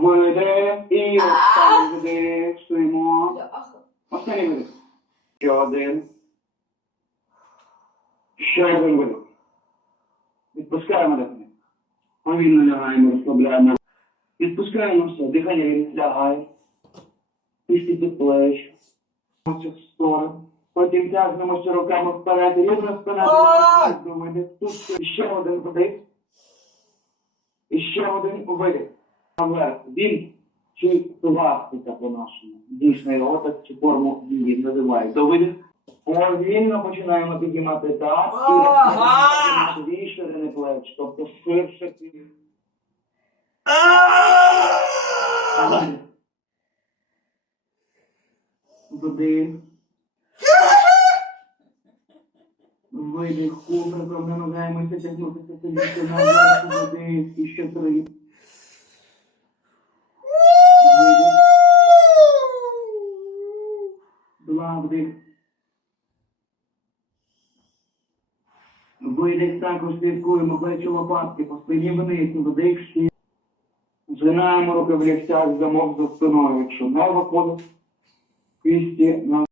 Видих. І останній. Стоїмо. Останній видих. Ще один. Ще один видих. Відпускаємо дихання. Повільно лягаємо, розслабляємо. Відпускаємо все. Дихання рівно лягає. Після під плеч. Ось в сторону. Потім тягнемося руками вперед. Рівно видих. Ще один видих. І ще один видих. Наверх. Він чи пластика по-нашому. Дійсно, його так цю форму її називають. То видих. Повільно починаємо підіймати таз і дві ширини плеч, тобто ширше. Вдих. Видих, кубриком намагаємося тягнутися сильніше назад, вдих, і ще три. Видих. Два, вдих. Видих також слідкуємо плечі лопатки, по спині вниз, вдихши. Згинаємо руки в ліктях, замок за спиною, якщо не виходить, кисті на